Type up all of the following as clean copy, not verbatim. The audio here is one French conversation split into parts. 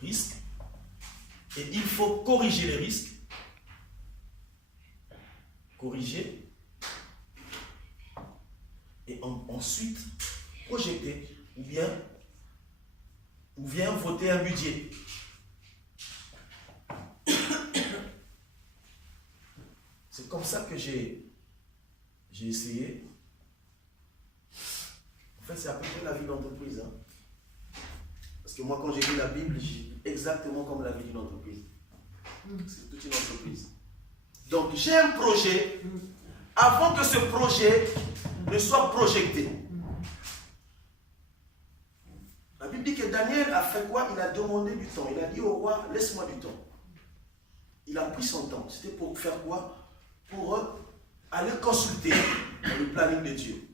risques et il faut corriger les risques, corriger et ensuite projeter ou bien voter un budget. C'est comme ça que j'ai essayé. En fait, c'est à peu près la vie d'entreprise. Hein. Parce que moi, quand j'ai lu la Bible, j'ai lu exactement comme la vie d'une entreprise. C'est toute une entreprise. Donc, j'ai un projet. Avant que ce projet ne soit projeté. La Bible dit que Daniel a fait quoi? Il a demandé du temps. Il a dit au roi, laisse-moi du temps. Il a pris son temps. C'était pour faire quoi? Pour aller consulter le planning de Dieu.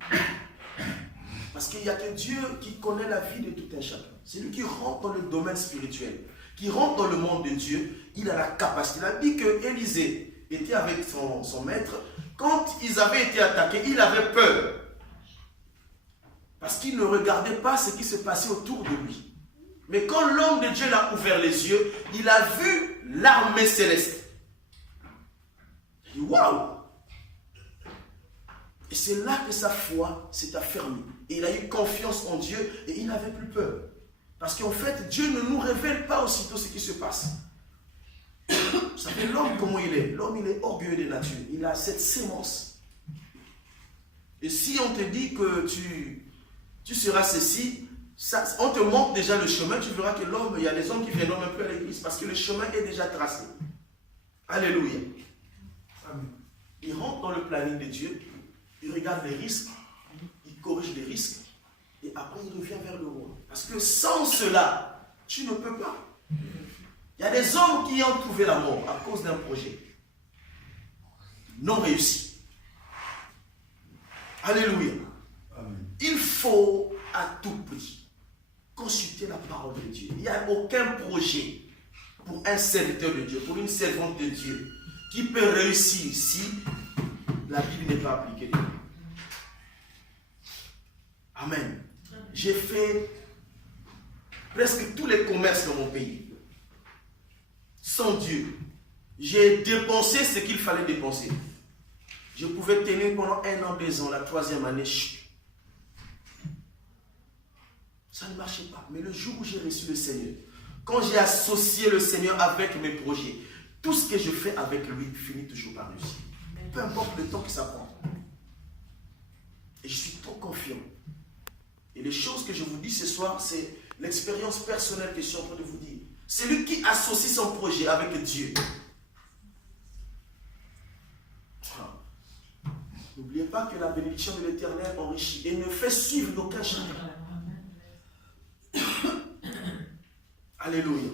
Parce qu'il n'y a que Dieu qui connaît la vie de tout un chacun. C'est lui qui rentre dans le domaine spirituel, qui rentre dans le monde de Dieu. Il a la capacité. Il a dit que Élisée était avec son maître. Quand ils avaient été attaqués, il avait peur. Parce qu'il ne regardait pas ce qui se passait autour de lui. Mais quand l'homme de Dieu l'a ouvert les yeux, il a vu l'armée céleste. Il dit, waouh! Et c'est là que sa foi s'est affermie. Et il a eu confiance en Dieu et il n'avait plus peur. Parce qu'en fait, Dieu ne nous révèle pas aussitôt ce qui se passe. Vous savez, l'homme, comment il est? L'homme, il est orgueilleux de nature. Il a cette sémence. Et si on te dit que tu seras ceci, on te montre déjà le chemin, tu verras que l'homme, il y a des hommes qui viennent un peu à l'église parce que le chemin est déjà tracé. Alléluia. Amen. Il rentre dans le planning de Dieu, il regarde les risques, il corrige les risques, et après il revient vers le roi. Parce que sans cela, tu ne peux pas. Il y a des hommes qui ont trouvé la mort à cause d'un projet non réussi. Alléluia. Amen. Il faut à tout prix consulter la parole de Dieu. Il n'y a aucun projet pour un serviteur de Dieu, pour une servante de Dieu, qui peut réussir si la Bible n'est pas appliquée. Amen. J'ai fait presque tous les commerces dans mon pays. Sans Dieu. J'ai dépensé ce qu'il fallait dépenser. Je pouvais tenir pendant 1 an, 2 ans, la 3e année. Ça ne marchait pas. Mais le jour où j'ai reçu le Seigneur, quand j'ai associé le Seigneur avec mes projets, tout ce que je fais avec lui finit toujours par réussir. Peu importe le temps que ça prend. Et je suis trop confiant. Et les choses que je vous dis ce soir, c'est l'expérience personnelle que je suis en train de vous dire. C'est lui qui associe son projet avec Dieu. N'oubliez pas que la bénédiction de l'Éternel enrichit et ne fait suivre d'aucun chacun. Alléluia.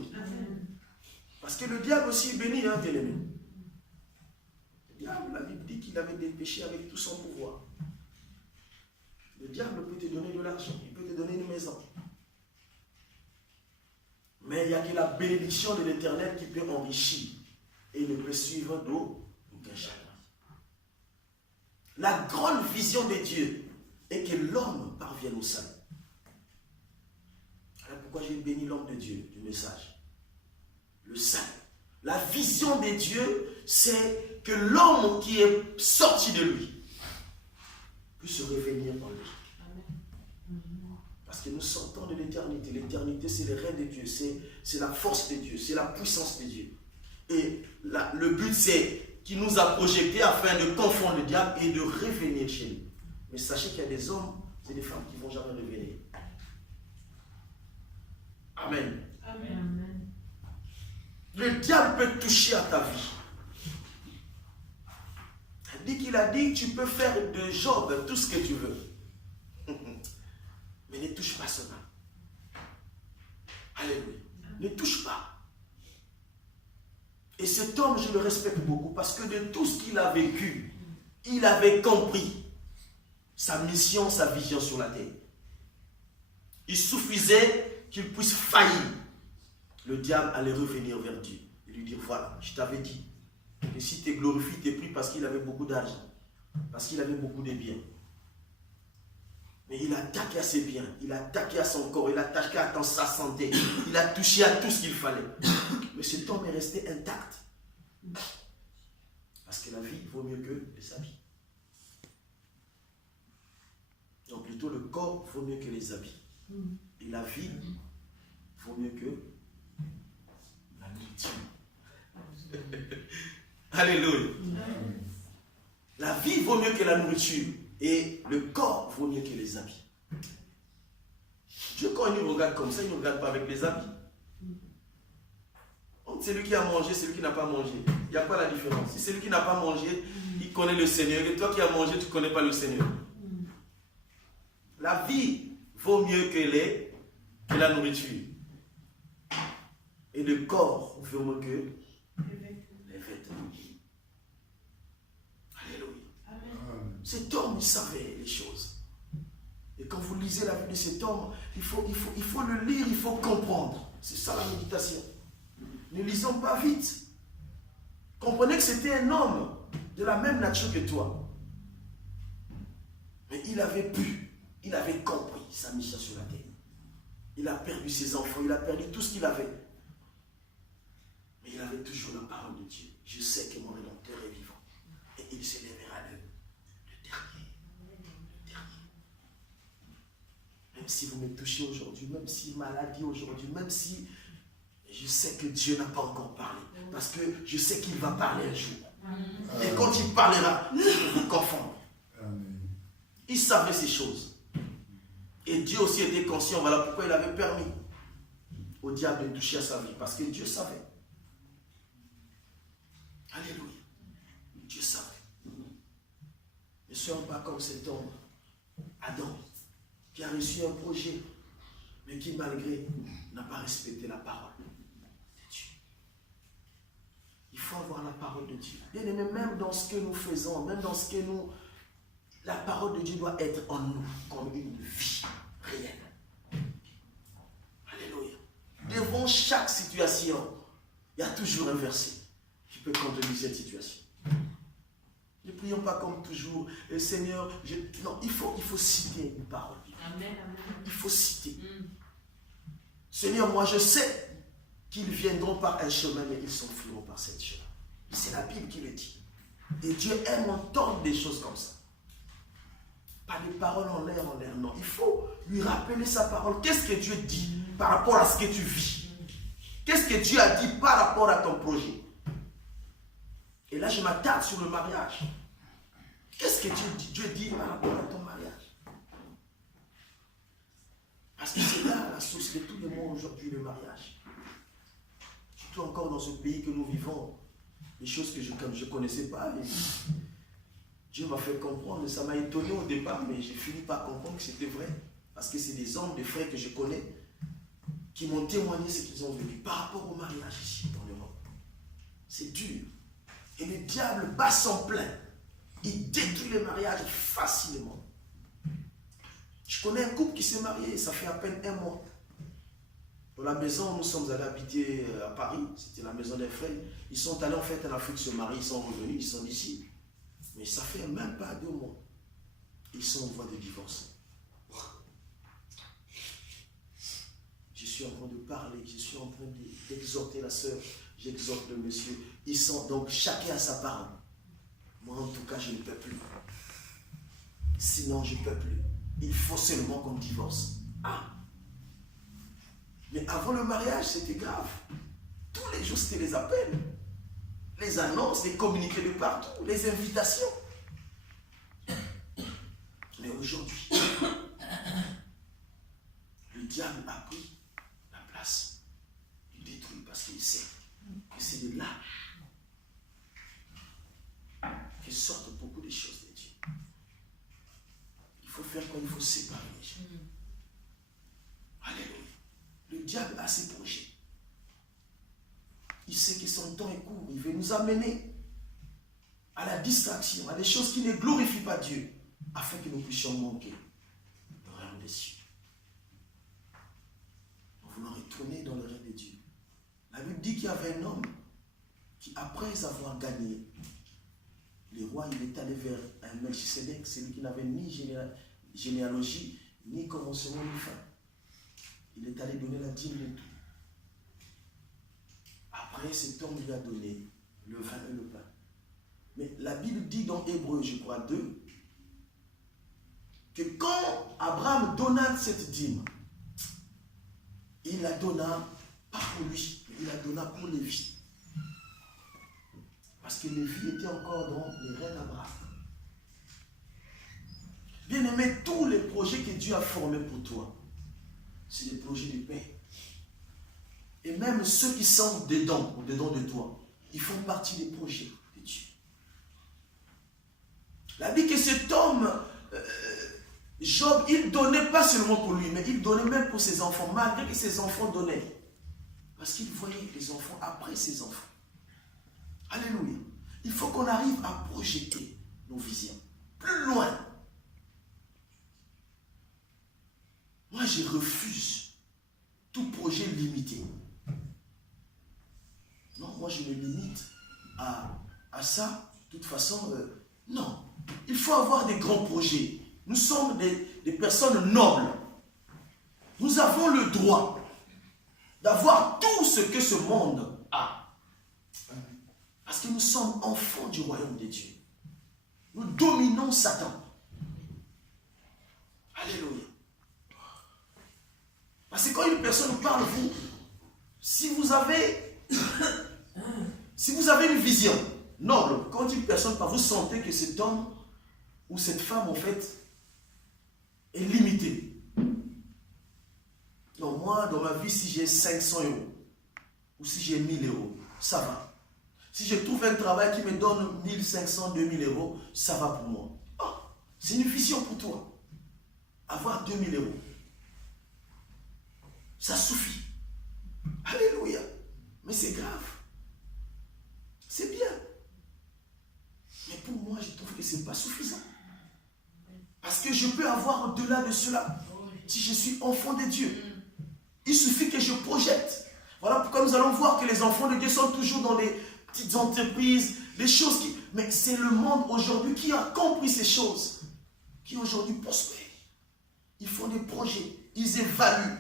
Parce que le diable aussi est béni, hein, bien-aimé. Le diable, la Bible dit qu'il avait des péchés avec tout son pouvoir. Le diable peut te donner de l'argent, il peut te donner une maison. Mais il n'y a que la bénédiction de l'Éternel qui peut enrichir et ne peut suivre d'aucun chacun. La grande vision de Dieu est que l'homme parvienne au salut. Alors pourquoi j'ai béni l'homme de Dieu du message? Le salut. La vision de Dieu, c'est que l'homme qui est sorti de lui puisse revenir dans lui. Parce que nous sortons de l'éternité. L'éternité, c'est le règne de Dieu, c'est la force de Dieu, c'est la puissance de Dieu. Et le but, c'est qu'il nous a projetés afin de confondre le diable et de revenir chez lui. Mais sachez qu'il y a des hommes et des femmes qui ne vont jamais revenir. Amen. Amen. Le diable peut toucher à ta vie. Il a dit que tu peux faire de Job tout ce que tu veux. Mais ne touche pas cela. Alléluia. Ne touche pas. Et cet homme, je le respecte beaucoup parce que de tout ce qu'il a vécu, il avait compris sa mission, sa vision sur la terre. Il suffisait qu'il puisse faillir. Le diable allait revenir vers Dieu et lui dire, voilà, je t'avais dit. Et si tu glorifies, tu es pris parce qu'il avait beaucoup d'argent, parce qu'il avait beaucoup de biens. Mais il a attaqué à ses biens, il a attaqué à son corps, il a attaqué à sa santé, il a touché à tout ce qu'il fallait. Mais cet homme est resté intact. Parce que la vie vaut mieux que les habits. Donc plutôt le corps vaut mieux que les habits. Et la vie vaut mieux que la nourriture. Alléluia. La vie vaut mieux que la nourriture. Et le corps vaut mieux que les habits. Dieu, quand il nous regarde comme ça, il ne nous regarde pas avec les habits. Donc, celui qui a mangé, celui qui n'a pas mangé. Il n'y a pas la différence. Si celui qui n'a pas mangé, il connaît le Seigneur. Et toi qui as mangé, tu ne connais pas le Seigneur. La vie vaut mieux que la nourriture. Et le corps vaut mieux que les vêtements. Alléluia. Cet homme, il savait les choses. Et quand vous lisez la vie de cet homme, il faut le lire, il faut comprendre. C'est ça la méditation. Ne lisons pas vite. Comprenez que c'était un homme de la même nature que toi. Mais il avait compris sa mission sur la terre. Il a perdu ses enfants, il a perdu tout ce qu'il avait. Mais il avait toujours la parole de Dieu. Je sais que mon Rédempteur est vivant. Et il s'élèvera le dernier. Même si vous me touchez aujourd'hui, même si maladie aujourd'hui, même si je sais que Dieu n'a pas encore parlé. Parce que je sais qu'il va parler un jour. Et quand il parlera, je vais vous confondre. Il savait ces choses. Et Dieu aussi était conscient. Voilà pourquoi il avait permis au diable de toucher à sa vie. Parce que Dieu savait. Alléluia. Dieu savait. Ne soyons pas comme cet homme, Adam, qui a reçu un projet, mais qui malgré n'a pas respecté la parole de Dieu. Il faut avoir la parole de Dieu. Bien aimé, même dans ce que nous faisons, même dans ce que nous... La parole de Dieu doit être en nous comme une vie réelle. Alléluia. Devant chaque situation, il y a toujours un verset qui peut contenir cette situation. Ne prions pas comme toujours, Seigneur, non, il faut citer une parole. Amen. Il faut citer. Seigneur, moi je sais qu'ils viendront par un chemin, mais ils s'enfuiront par cette chemin. C'est la Bible qui le dit. Et Dieu aime entendre des choses comme ça. Pas des paroles en l'air, non. Il faut lui rappeler sa parole. Qu'est-ce que Dieu dit par rapport à ce que tu vis? Qu'est-ce que Dieu a dit par rapport à ton projet? Et là, je m'attarde sur le mariage. Qu'est-ce que Dieu dit par rapport à ton mariage? Parce que c'est là la source de tous les mots aujourd'hui, le mariage. Surtout encore dans ce pays que nous vivons, des choses que je ne connaissais pas. Dieu m'a fait comprendre, ça m'a étonné au départ, mais j'ai fini par comprendre que c'était vrai. Parce que c'est des hommes, des frères que je connais, qui m'ont témoigné ce qu'ils ont vécu par rapport au mariage ici, dans l'Europe. C'est dur. Et le diable bat son plein. Il détruit les mariages facilement. Je connais un couple qui s'est marié, ça fait à peine 1 mois. Dans la maison où nous sommes allés habiter à Paris, c'était la maison des frères. Ils sont allés en fait en Afrique se marier, ils sont revenus, ils sont d'ici. Mais ça fait même pas 2 mois. Ils sont en voie de divorce. Je suis en train de parler, je suis en train d'exhorter la sœur, j'exhorte le monsieur. Ils sont donc chacun à sa parole. Moi en tout cas je ne peux plus. Sinon je ne peux plus. Il faut seulement qu'on divorce. Ah. Mais avant le mariage c'était grave. Tous les jours c'était les appels. Les annonces, les communiqués de partout, les invitations. Mais aujourd'hui, le diable a pris la place. Il détruit parce qu'il sait que c'est de là que sortent beaucoup de choses de Dieu. Il faut faire quoi? Il faut séparer les gens. Alléluia. Le diable a ses projets. Il sait que son temps est court. Il veut nous amener à la distraction, à des choses qui ne glorifient pas Dieu, afin que nous puissions manquer le règne des cieux. Nous voulons retourner dans le règne de Dieu. La Bible dit qu'il y avait un homme qui, après avoir gagné les rois, il est allé vers un Melchisedec, celui qui n'avait ni généalogie, ni commencement ni fin. Il est allé donner la dîme de tout. Après, cet homme lui a donné le vin et le pain. Mais la Bible dit dans Hébreux, je crois, 2, que quand Abraham donna cette dîme, il la donna pas pour lui, il la donna pour Lévi. Parce que Lévi était encore dans les rêves d'Abraham. Bien aimé, tous les projets que Dieu a formés pour toi, c'est des projets de paix. Et même ceux qui sont dedans, ou dedans de toi, ils font partie des projets de Dieu. La Bible dit que cet homme, Job, il donnait pas seulement pour lui, mais il donnait même pour ses enfants, malgré que ses enfants donnaient. Parce qu'il voyait les enfants après ses enfants. Alléluia. Il faut qu'on arrive à projeter nos visions plus loin. Moi, je refuse tout projet limité. Non, moi, je me limite à ça. De toute façon, non. Il faut avoir des grands projets. Nous sommes des personnes nobles. Nous avons le droit d'avoir tout ce que ce monde a. Parce que nous sommes enfants du royaume de Dieu. Nous dominons Satan. Alléluia. Parce que quand une personne parle, vous, si vous avez une vision noble, quand une personne parle, vous sentez que cet homme ou cette femme, en fait, est limité. Donc moi, dans ma vie, si j'ai 500 € ou si j'ai 1000 €, ça va. Si je trouve un travail qui me donne 1500, 2000 €, ça va pour moi. Oh, c'est une vision pour toi. Avoir 2000 €. Ça suffit. Alléluia. Mais c'est grave. C'est bien. Mais pour moi, je trouve que ce n'est pas suffisant. Parce que je peux avoir au-delà de cela. Si je suis enfant de Dieu, il suffit que je projette. Voilà pourquoi nous allons voir que les enfants de Dieu sont toujours dans des petites entreprises, des choses qui... Mais c'est le monde aujourd'hui qui a compris ces choses, qui aujourd'hui prospèrent. Ils font des projets, ils évaluent,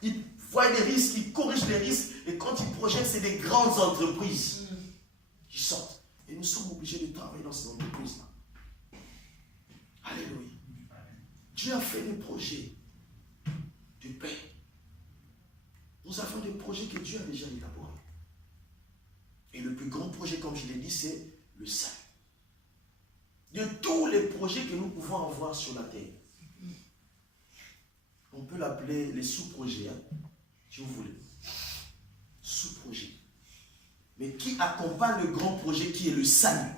ils voient les risques, ils corrigent les risques, et quand ils projettent, c'est des grandes entreprises qui sortent. Et nous sommes obligés de travailler dans ces entreprises-là. Alléluia. Dieu a fait des projets de paix. Nous avons des projets que Dieu a déjà élaborés. Et le plus grand projet, comme je l'ai dit, c'est le salut. De tous les projets que nous pouvons avoir sur la terre, on peut l'appeler les sous-projets, hein, si vous voulez. Sous-projets. Mais qui accompagne le grand projet qui est le salut.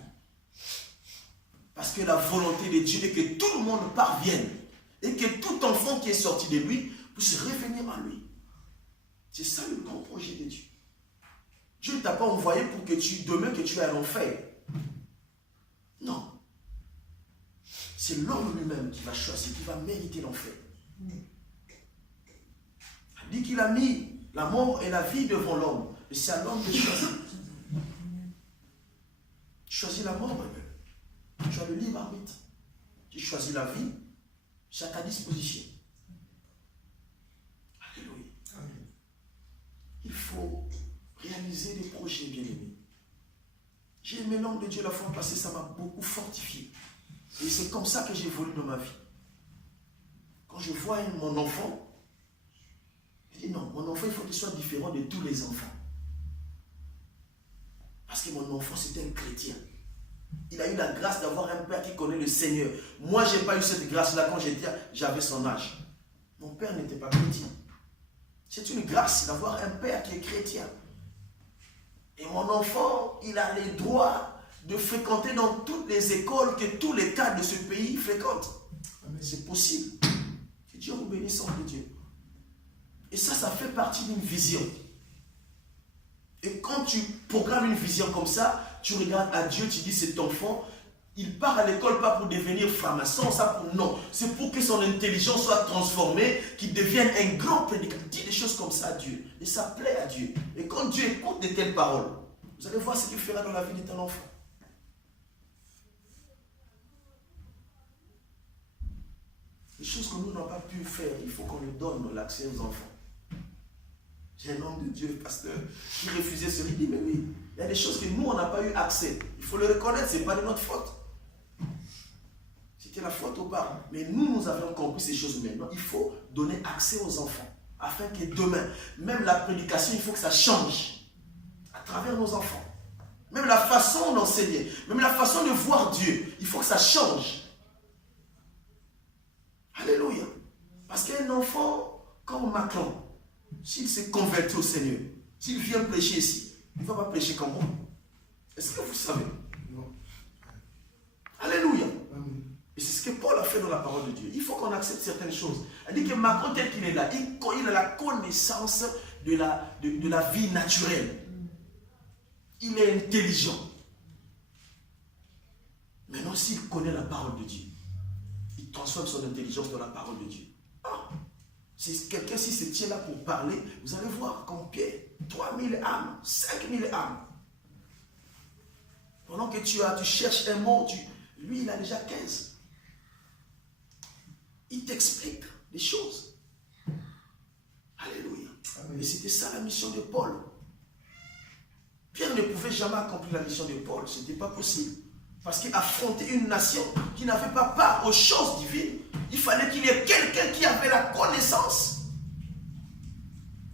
Parce que la volonté de Dieu est que tout le monde parvienne et que tout enfant qui est sorti de lui puisse revenir à lui. C'est ça le grand projet de Dieu. Dieu ne t'a pas envoyé pour que demain que tu ailles à l'enfer. Non. C'est l'homme lui-même qui va choisir, qui va mériter l'enfer. Il dit qu'il a mis la mort et la vie devant l'homme. Et c'est à l'homme de choisir. Tu choisis la mort, tu as le libre arbitre. Tu choisis la vie, c'est à ta disposition. Alléluia. Il faut réaliser des projets bien-aimés. J'ai aimé l'homme de Dieu la fois passée, ça m'a beaucoup fortifié. Et c'est comme ça que j'évolue dans ma vie. Quand je vois mon enfant, je dis non, mon enfant, il faut qu'il soit différent de tous les enfants. Parce que mon enfant, c'était un chrétien. Il a eu la grâce d'avoir un père qui connaît le Seigneur. Moi, je n'ai pas eu cette grâce-là quand j'avais son âge. Mon père n'était pas chrétien. C'est une grâce d'avoir un père qui est chrétien. Et mon enfant, il a les droits de fréquenter dans toutes les écoles que tous les cadres de ce pays fréquentent. C'est possible. Que Dieu vous bénisse, en Dieu. Et ça fait partie d'une vision. Et quand tu programmes une vision comme ça, tu regardes à Dieu, tu dis cet enfant, il part à l'école pas pour devenir franc-maçon, non. C'est pour que son intelligence soit transformée, qu'il devienne un grand prédicateur. Dis des choses comme ça à Dieu. Et ça plaît à Dieu. Et quand Dieu écoute de telles paroles, vous allez voir ce qu'il fera dans la vie de ton enfant. des choses que nous n'avons pas pu faire, il faut qu'on lui donne l'accès aux enfants. J'ai un homme de Dieu, pasteur, qui refusait ce livre. Il dit, mais oui, il y a des choses que nous, on n'a pas eu accès. Il faut le reconnaître, ce n'est pas de notre faute. C'était la faute aux parents. Mais nous avons compris ces choses maintenant. Il faut donner accès aux enfants. Afin que demain, même la prédication, il faut que ça change. À travers nos enfants. Même la façon d'enseigner. Même la façon de voir Dieu. Il faut que ça change. Alléluia. Parce qu'un enfant, comme Macron, s'il s'est converti au Seigneur, s'il vient prêcher ici, il ne va pas prêcher comme moi. Est-ce que vous savez? Non. Alléluia. Et c'est ce que Paul a fait dans la parole de Dieu. Il faut qu'on accepte certaines choses. Il dit que Macron, tel qu'il est là, il a la connaissance de la vie naturelle. Il est intelligent. Maintenant, s'il connaît la parole de Dieu, il transforme son intelligence dans la parole de Dieu. Ah, si quelqu'un s'il se tient là pour parler, vous allez voir comme Pierre, 3000 âmes, 5000 âmes. Pendant que tu cherches un mot, lui il a déjà 15. Il t'explique des choses. Alléluia. Amen. Et c'était ça la mission de Paul. Pierre ne pouvait jamais accomplir la mission de Paul. Ce n'était pas possible. Parce qu'il affrontait une nation qui n'avait pas part aux choses divines. Il fallait qu'il y ait quelqu'un qui avait la connaissance.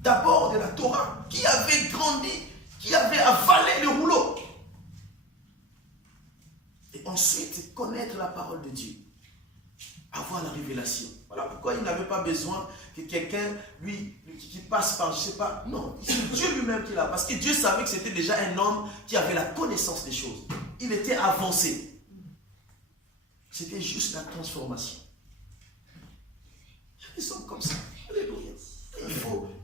D'abord de la Torah. Qui avait grandi. Qui avait avalé le rouleau. Et ensuite, connaître la parole de Dieu. Avoir la révélation. Voilà pourquoi il n'avait pas besoin que quelqu'un, lui, qui passe par, je ne sais pas, non, c'est Dieu lui-même qui l'a. Parce que Dieu savait que c'était déjà un homme qui avait la connaissance des choses. Il était avancé. C'était juste la transformation. Il y a des hommes comme ça. Alléluia.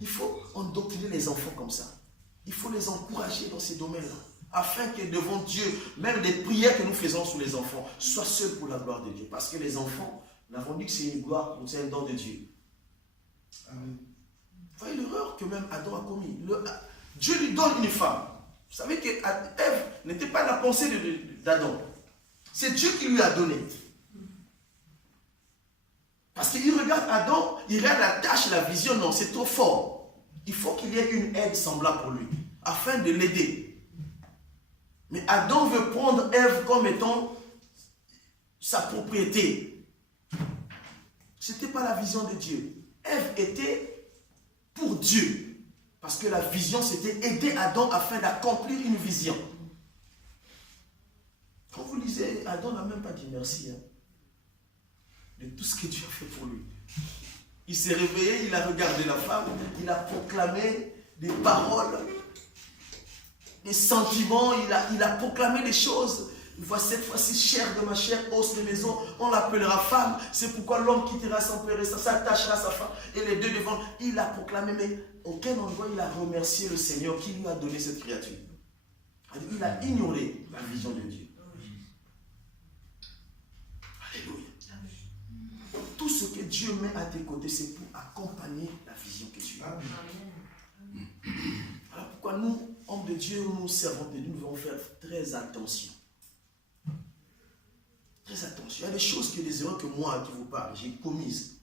Il faut endoctriner les enfants comme ça. Il faut les encourager dans ces domaines-là. Afin que devant Dieu, même les prières que nous faisons sur les enfants, soient seules pour la gloire de Dieu. Parce que les enfants, nous avons dit que c'est une gloire, c'est un don de Dieu. Amen. Vous voyez l'erreur que même Adam a commis. Dieu lui donne une femme. Vous savez que Ève n'était pas la pensée d'Adam. C'est Dieu qui lui a donné. Parce qu'il regarde Adam, il regarde la tâche, la vision, non, c'est trop fort. Il faut qu'il y ait une aide semblable pour lui, afin de l'aider. Mais Adam veut prendre Ève comme étant sa propriété. Ce n'était pas la vision de Dieu. Ève était pour Dieu. Parce que la vision, c'était aider Adam afin d'accomplir une vision. Quand vous lisez, Adam n'a même pas dit merci de tout ce que Dieu a fait pour lui. Il s'est réveillé, il a regardé la femme, il a proclamé des paroles, des sentiments, il a proclamé des choses. Il voit cette fois-ci chair de ma chair, os de maison, on l'appellera femme. C'est pourquoi l'homme quittera son père et s'attachera à sa femme. Et les deux devant, il a proclamé, mais aucun endroit il a remercié le Seigneur qui lui a donné cette créature. Il a ignoré la vision de Dieu. Alléluia. Tout ce que Dieu met à tes côtés, c'est pour accompagner la vision que tu as. Voilà pourquoi nous, hommes de Dieu, nous servons de Dieu, nous devons faire très attention. Très attention. Il y a des choses, des erreurs que moi, qui vous parle, j'ai commises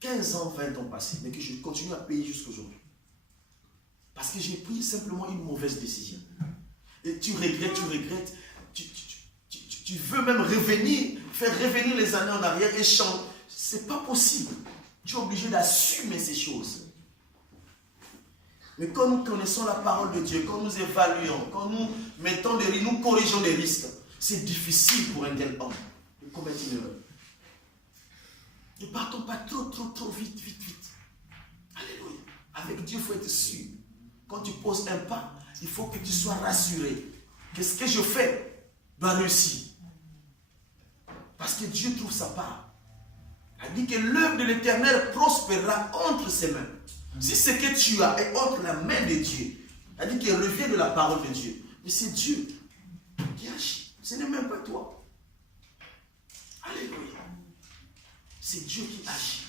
15 ans, 20 ans passés, mais que je continue à payer jusqu'à aujourd'hui. Parce que j'ai pris simplement une mauvaise décision. Et tu regrettes, tu veux même revenir, faire revenir les années en arrière et changer. Ce n'est pas possible. Tu es obligé d'assumer ces choses. Mais quand nous connaissons la parole de Dieu, quand nous évaluons, quand nous mettons nous corrigeons les risques, c'est difficile pour un tel homme de commettre une erreur. Ne partons pas trop vite. Alléluia. Avec Dieu, il faut être sûr. Quand tu poses un pas, il faut que tu sois rassuré. Qu'est-ce que je fais doit réussir. Parce que Dieu trouve sa part. Il dit que l'œuvre de l'Éternel prospérera entre ses mains. Si ce que tu as est entre la main de Dieu, il dit qu'il revient de la parole de Dieu. Mais c'est Dieu qui agit. Ce n'est même pas toi. Alléluia. C'est Dieu qui agit.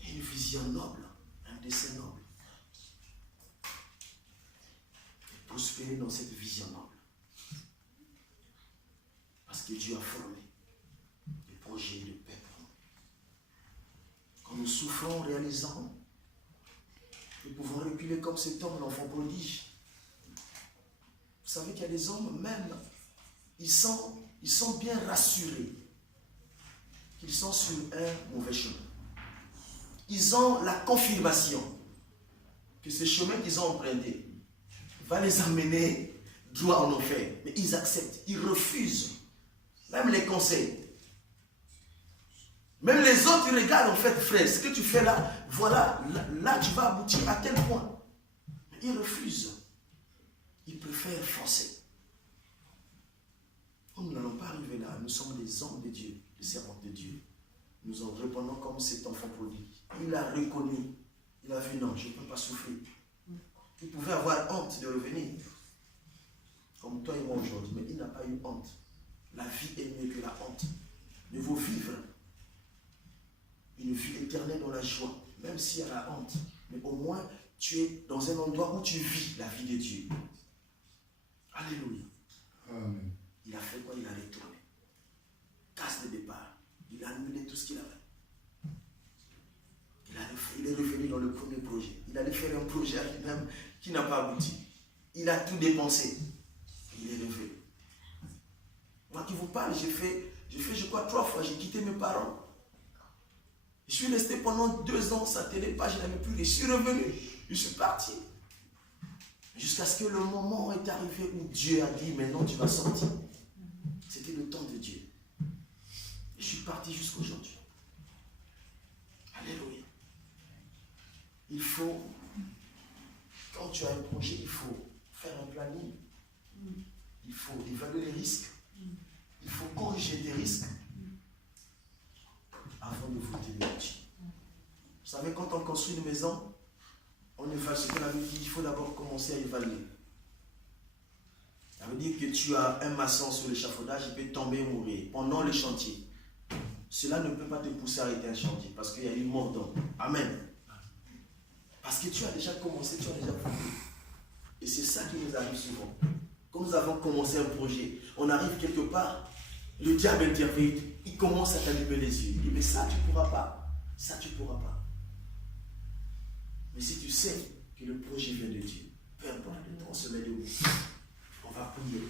Il y a une vision noble, un dessein noble. Et prospérer dans cette vision noble. que Dieu a formé des projets de paix pour nous. Quand nous souffrons en réalisant, nous pouvons reculer comme cet homme, l'enfant prodige. Vous savez qu'il y a des hommes, même, ils sont bien rassurés qu'ils sont sur un mauvais chemin. Ils ont la confirmation que ce chemin qu'ils ont emprunté va les amener droit en enfer. Mais ils acceptent, ils refusent. Même les conseils. Même les autres, ils regardent en fait, frère, ce que tu fais là, voilà, là tu vas aboutir à tel point. Mais ils refusent. Ils préfèrent forcer. Nous n'allons pas arriver là. Nous sommes des hommes de Dieu, des servantes de Dieu. Nous en répondons comme cet enfant prodigue. Il a reconnu. Il a vu, non, je ne peux pas souffrir. Il pouvait avoir honte de revenir. Comme toi et moi aujourd'hui. Mais il n'a pas eu honte. La vie est mieux que la honte. Il vaut vivre une vie éternelle dans la joie. Même s'il y a la honte. Mais au moins, tu es dans un endroit où tu vis la vie de Dieu. Alléluia. Amen. Il a fait quoi? Il a retourné. Casse de départ. Il a annulé tout ce qu'il avait. Il est revenu dans le premier projet. Il allait faire un projet à lui-même qui n'a pas abouti. Il a tout dépensé. Il est revenu. Moi qui vous parle, j'ai fait, je crois, 3 fois. J'ai quitté mes parents. Je suis resté pendant 2 ans, ça tenait pas, je n'avais plus. Je suis revenu. Je suis parti. Jusqu'à ce que le moment est arrivé où Dieu a dit, maintenant tu vas sortir. C'était le temps de Dieu. Je suis parti jusqu'aujourd'hui. Alléluia. Il faut, quand tu as un projet, il faut faire un planning. Il faut évaluer les risques. Il faut corriger des risques avant de voter le budget. Vous savez, quand on construit une maison, on évalue ce qu'on avait dit, il faut d'abord commencer à évaluer. Ça veut dire que tu as un maçon sur l'échafaudage, il peut tomber et mourir pendant le chantier. Cela ne peut pas te pousser à arrêter un chantier parce qu'il y a une mort d'homme. Amen. Parce que tu as déjà commencé, tu as déjà fondé. Et c'est ça qui nous arrive souvent. Quand nous avons commencé un projet, on arrive quelque part, le diable intervient, il commence à t'allumer les yeux. Il dit, mais ça tu ne pourras pas. Ça tu ne pourras pas. Mais si tu sais que le projet vient de Dieu, peu importe le temps, on se met debout. On va prier.